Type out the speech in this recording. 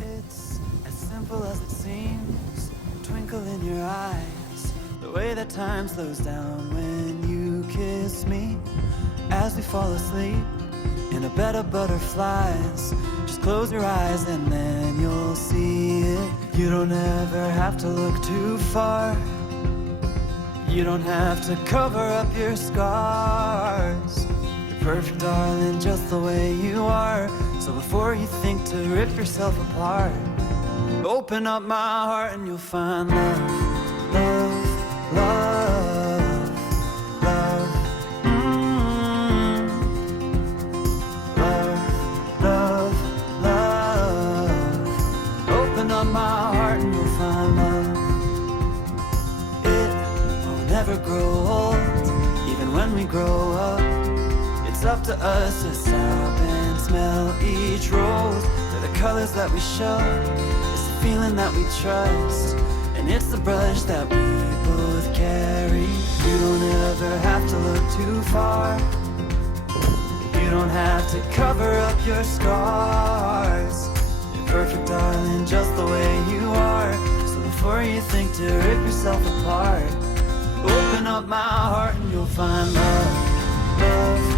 It's as simple as it seems, twinkle in your eyes, the way that time slows down when you kiss me. As we fall asleep in a bed of butterflies, just close your eyes and then you'll see it. You don't ever have to look too far, you don't have to cover up your scars. You're perfect, darling, just the way you are. So before you think to rip yourself apart, open up my heart and you'll find love, love, love, love, love, love, love. Open up my heart and you'll find love. It will never grow old, even when we grow up. It's up to us to stop and smell each rose. They're the colors that we show, it's the feeling that we trust, and it's the brush that we both carry. You don't ever have to look too far, you don't have to cover up your scars. You're perfect, darling, just the way you are. So before you think to rip yourself apart, open up my heart and you'll find love, love,